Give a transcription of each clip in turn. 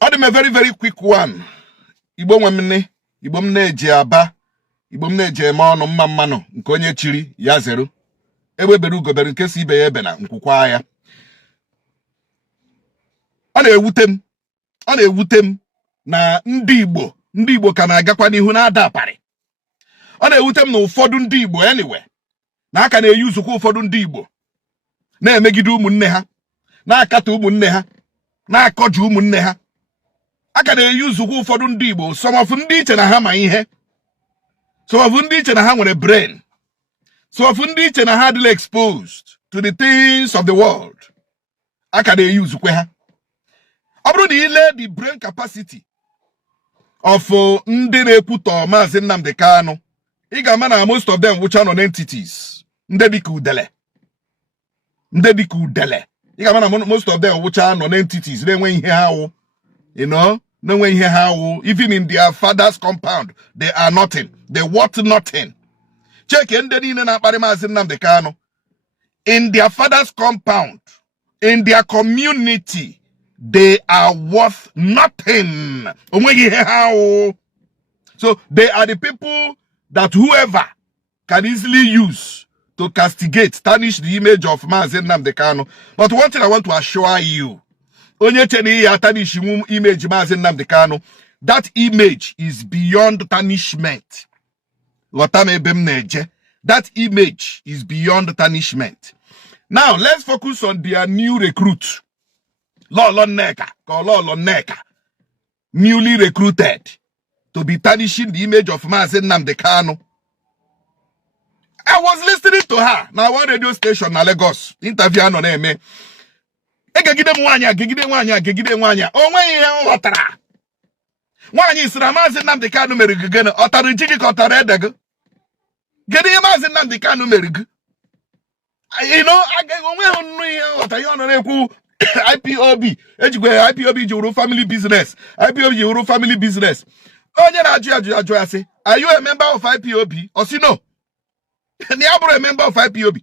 I'm a very, very quick one. Igbo mwemne, Igbo mneje aba, Igbo mneje maano mmano, nkonye chiri, ya zero. Ewe beru goberu nkesi ibe ebena, nkukwa ya. Ana ewutem na ndị Igbo ka na-agakwa n'ihu na-ada apari. Ana ewutem na ụfọdụ ndị Igbo anyway. Na aka na-eyuzukwa ụfọdụ ndị Igbo na-emegide ụmụnne ha, na-akata ụmụnne ha, na-akọju ụmụnne ha. Aka na-eyuzukwa ụfọdụ ndị Igbo, some of ndị iche na ha ma ihe. Some of ndị iche na ha nwere brain. Some of ndị iche na ha adịla exposed to the things of the world. Aka na-eyuzukwa ha. Ọ bụrụ na ile the brain capacity of ndị na-ekwutọ Mazi Nnamdi Kanu, ị ga-ama na most of them wụcha non-entities. Ndị dịka udele. Ị ga-ama na most of them wụcha non-entities na-enwe ihe ha wụ. You know, no ihe ha wụ. Even in their father's compound, they are nothing. They worth nothing. Check ndị niile na-akparị Mazi Nnamdi Kanu. In their father's compound, in their community, they are worth nothing. So they are the people that whoever can easily use to castigate, tarnish the image of Mazi Nnamdi Kanu. But one thing I want to assure you, that image is beyond tarnishment. That image is beyond tarnishment. Now let's focus on their new recruit. Nneka, newly recruited to be tarnishing the image of Mazi Nnamdi Kanu. I was listening to her na one radio station na Lagos. Interview on me. Gegide nwanya. Onwe ihe nghọtara. Nwanyị sịra Mazi Nnamdi Kanu mere gịgene, ọtara ji gị ka ọtara ede gị. Gịnị ihe Mazi Nnamdi Kanu mere gị? You know, onwe nnu ihe nghọtara ihe ọ nọ na-ekwu IPOB. Ejikwe IPOB ji wuru family business. IPOB ji wuru family business. Onye na-ajụ ya sị, are you a member of IPOB? Or si no? Ni abụrụ a member of IPOB.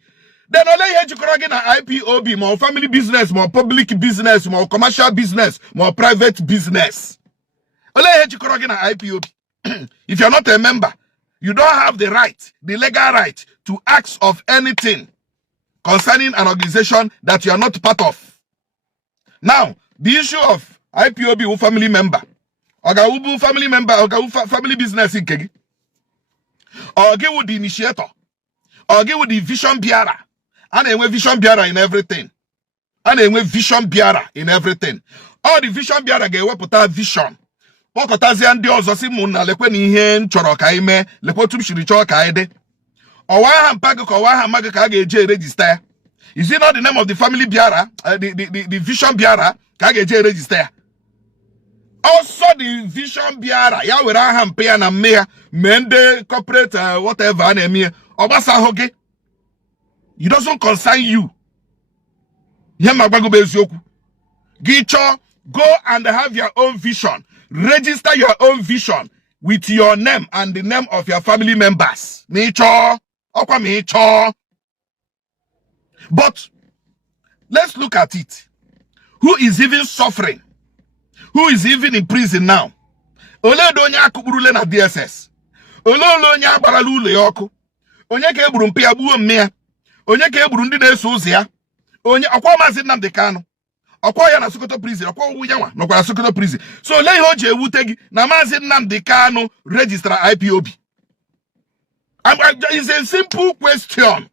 Then ole ihe jikọrọ gị na IPOB, more family business, more public business, more commercial business, more private business. Ole ihe jikọrọ gị na IPOB. If you're not a member, you don't have the right, the legal right to ask of anything concerning an organization that you are not part of. Now, the issue of IPOB family member, Oga family member, Oga family business in Kegi, or give with the initiator, or give with the vision bearer, and a vision bearer in everything. And a vision bearer in everything. All the vision bearer get what put vision. Pokotazi and Dios Simuna, Lekweni hen, Choroka ime, Lepotum Shirichoka ede. Or Waham Pago, Waham Magakage J register. Is it not the name of the family bearer, the vision bearer, Kage J register? Also the vision bearer, Yawera Hampea na Mea, Mende, corporate, whatever, and me, Obasa Hoge. It doesn't concern you. Gicho, go and have your own vision. Register your own vision with your name and the name of your family members. Micho, Okwa Micho. But let's look at it. Who is even suffering? Who is even in prison now? Ole donya kuburule na DSS. Ole nya baralule yoku. Onye ke eburu mpe abuo mmea. Onye ke eburu ndi na-eso ụzọ ya. Onye akwa Mazi Nnamdi Kanu. Akwa ya na Sokoto prison, akwa uyanwa no kwa Sokoto prison. So ole ihe o ji ewute gị na Mazi Nnamdi Kanu register IPOB. It's a simple question.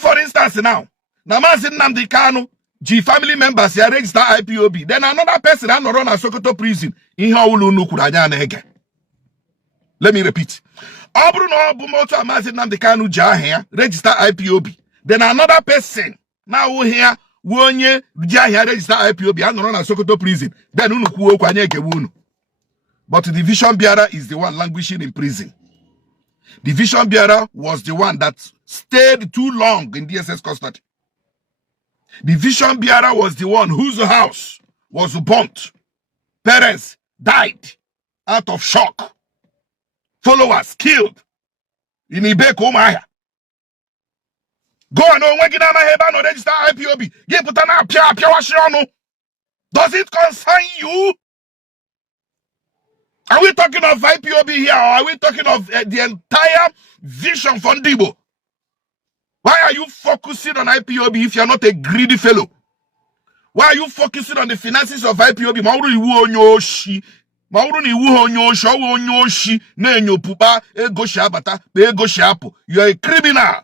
For instance now, na Mazi Nnamdi Kanu G family members here register IPOB. Then another person and run a Sokoto prison. Let me repeat. Mazi Nnamdi Kanu here register IPOB. Then another person now here wonye here register IPOB and run a Sokoto prison. Then but the vision bearer is the one languishing in prison. The vision bearer was the one that stayed too long in DSS custody. The vision bearer was the one whose house was burnt. Parents died out of shock. Followers killed. In Ibeko Maya. Go on, no register IPOB. Get put on a pia. Does it concern you? Are we talking of IPOB here, or are we talking of the entire vision for Igbo? Why are you focusing on IPOB if you're not a greedy fellow? Why are you focusing on the finances of IPOB? You are a criminal.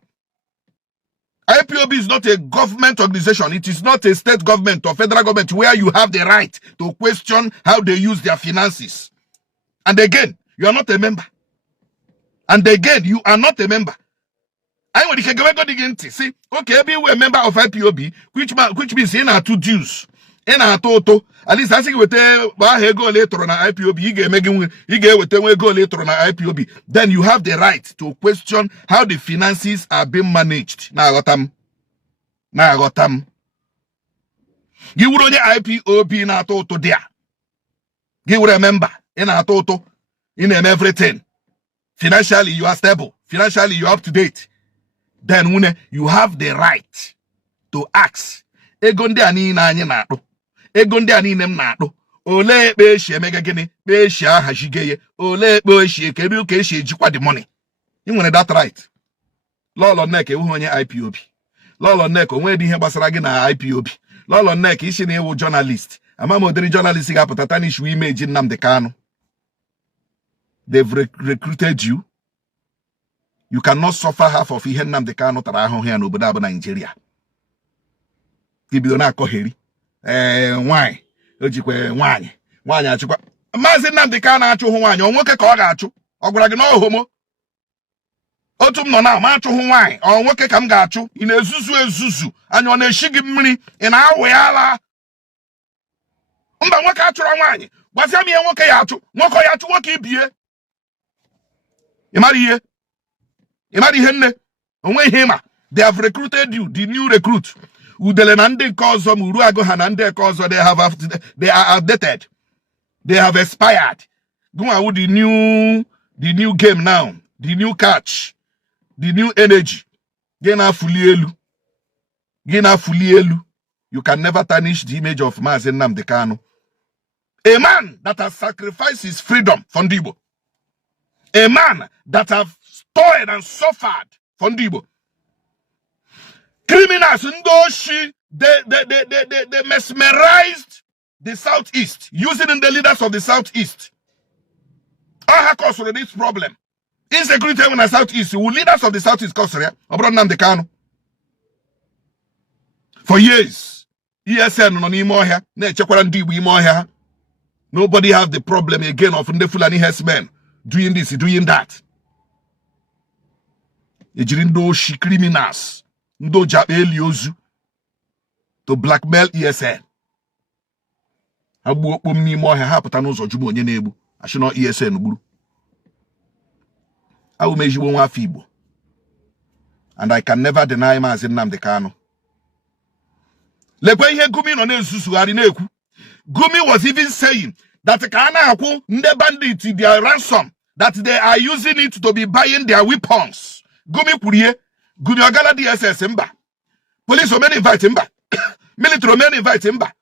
IPOB is not a government organization. It is not a state government or federal government where you have the right to question how they use their finances. And again, you are not a member. And again, you are not a member. I want to see, okay, be a member of IPOB, which means in our two dues, in our total. At least I think with go later on IPOB, you get with go later on IPOB. Then you have the right to question how the finances are being managed. Now I got them. You would only IPOB in our total there. You would remember in our total, in everything. Financially, you are stable. Financially, you are up to date. Then when you have the right to ask, Egonde ani na anye na ato. Egonde ani nem na ato. Ole ekpe she mega gini, pe she ahashigeye. Ole ekpe she kedu ke she jikwa the money. You nwere that right. Lolo Nneka ewu onye IPOB. Lolo Nneka onwe di ihe gbasara gị na IPOB. Lolo Nneka isi na ewu journalist. Ama modern journalist ga-apụta tanish wi image Nnamdi Kanu. They've recruited you. You cannot suffer half of ihe Nnamdi Kanu tara ahụ here n'obodo abụ Nigeria. Ibido na akoheri. Nwanyị. Ojikwe nwanyị. Nwanyị achịkwa. Mazi Nnamdi Kanu achụhụ nwanyị. O nwoke ka ọ ga-achụ. Ọ gwara gị na ọ homo. Otu m nọ na ma achụhụ nwanyị. Ọ nwoke ka m ga-achụ. Ị na-ezuzu ezuzu. Anya ọ na-eshi gị mmiri. Ị na-awe ala. Mba nwoke achụrụ nwanyị. Gwazia m ihe nwoke ya achụ. Nwoke ya achụ nwoke ibie. Ị mara ihe? They have recruited you, the new recruit. Udele na ndị nke ọzọ muru agụ ha na ndị nke ọzọ they are outdated. They have expired. Go on with the new game now, the new catch, the new energy. Gena fully elu. You can never tarnish the image of Mazi Nnamdi Kanu. A man that has sacrificed his freedom for Igbo. A man that have toiled and suffered for Igbo. Criminals, Ndoshi, they mesmerized the Southeast, using the leaders of the Southeast. All cause for this problem. Insecurity in the Southeast, who leaders of the Southeast cause here, Nnamdi Kanu. For years, ESN on imo here, nobody have the problem again of the Fulani herdsmen doing this, doing that. Ejirindo criminals, ndo jabe ozu to blackmail ESN. Abu okpom n'ime ọhịa ha pụta n'ụzọ jụrụ onye na-egbu ashino ESN gburu. Awu mejiwo nwa afọ Igbo. And I can never deny Mazi Nnamdi Kanu. Lekwe ihe Gumi nọ na-ezuzugharị na-ekwu. Gumi was even saying that Kana akwu nde bandits their ransom, that they are using it to be buying their weapons. Gumi kwurie, Gumi ogala DSS mba. Police omeni invite mba. Military omeni invite mba.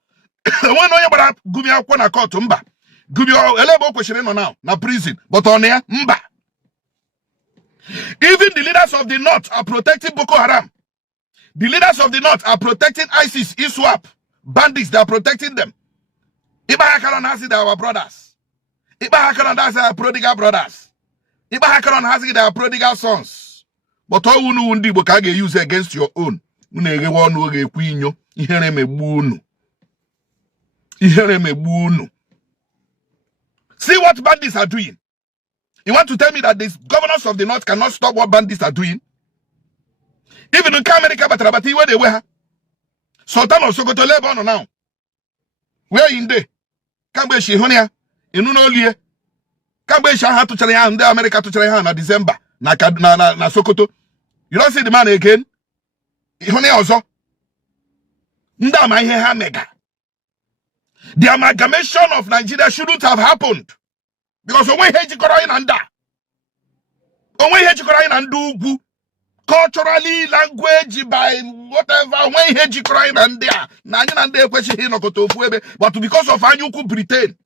One onye gbara Gumi akwụkwọ na court mba. Gumi elebe o kwesịrị nọ now na prison, but on ya mba. Even the leaders of the North are protecting Boko Haram. The leaders of the North are protecting ISIS, ISWAP, bandits, they are protecting them. Iba Hakaron has it, our brothers. Iba Hakaron has our prodigal brothers. Iba Hakaron has it, our prodigal sons. But all you know, Ndi Bokage use against your own. See what bandits are doing. You want to tell me that the governors of the North cannot stop what bandits are doing? Even in America, but where they were. Sultan of Sokoto Lebanon now. Where in there? Kambe Shihonia, in Unolie. Kambe Shaha to Charihan, the America to Charihan in December. Na Sokoto. You don't see the man again? Ihone also. Nda my mega. The amalgamation of Nigeria shouldn't have happened. Because onwe heji koro in anda. Onwe heji koro in andu ugwu. culturally, language, by whatever, when he crying and there, and they question him but because of Anyuku Britain,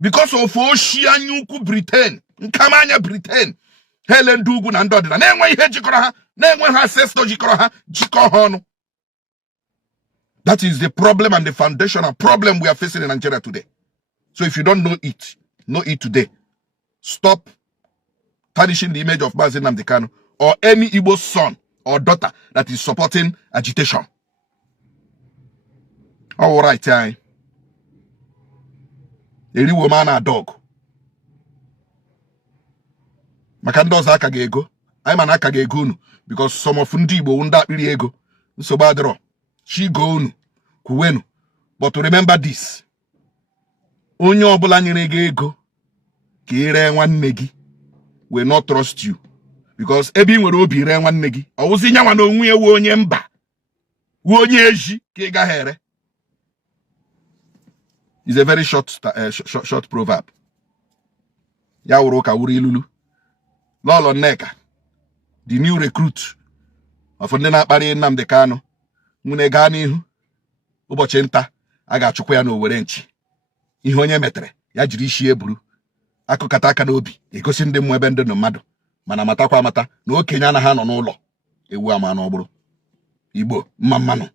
because of Oceanuku Britain, Kamanya Britain, Helen Dugun and Dodin, and then when he jikora, then when her sister jikohono. That is the problem and the foundational problem we are facing in Nigeria today. So if you don't know it today. Stop tarnishing the image of Mazi Nnamdi Kanu or any Igbo son or daughter that is supporting agitation. All right, a real woman a dog. Makandos akagego. I'm an akagego because some of Ndibo won't that really ego. So badro. She go nu kuwenu. But remember this. Onyo obulanyere ego. Kire nwanne gi will not trust you because ebi nwere obi re nwanne gi owuzi nyanwa na onwe ewu onye mba wu onye eji ka ị gahere. Is a very short proverb. Ya wuru ka wuru ilulu. Lolo Nneka, the new recruit of ndị na-akparị Nnamdi Kanu, nwune gaa n'ihu ụbọchị nta a ga-achụkwa ya n'Owere nchi. Ihe onye metere ya jiri isi eburu akụkata aka n'obi egosi ndị mmụọ ebe ndị nọ mmadụ mana matakwa amata na okenye anaghị anọ n'ụlọ ewu ama n'ọgbụrụ Igbo mma mmanụ.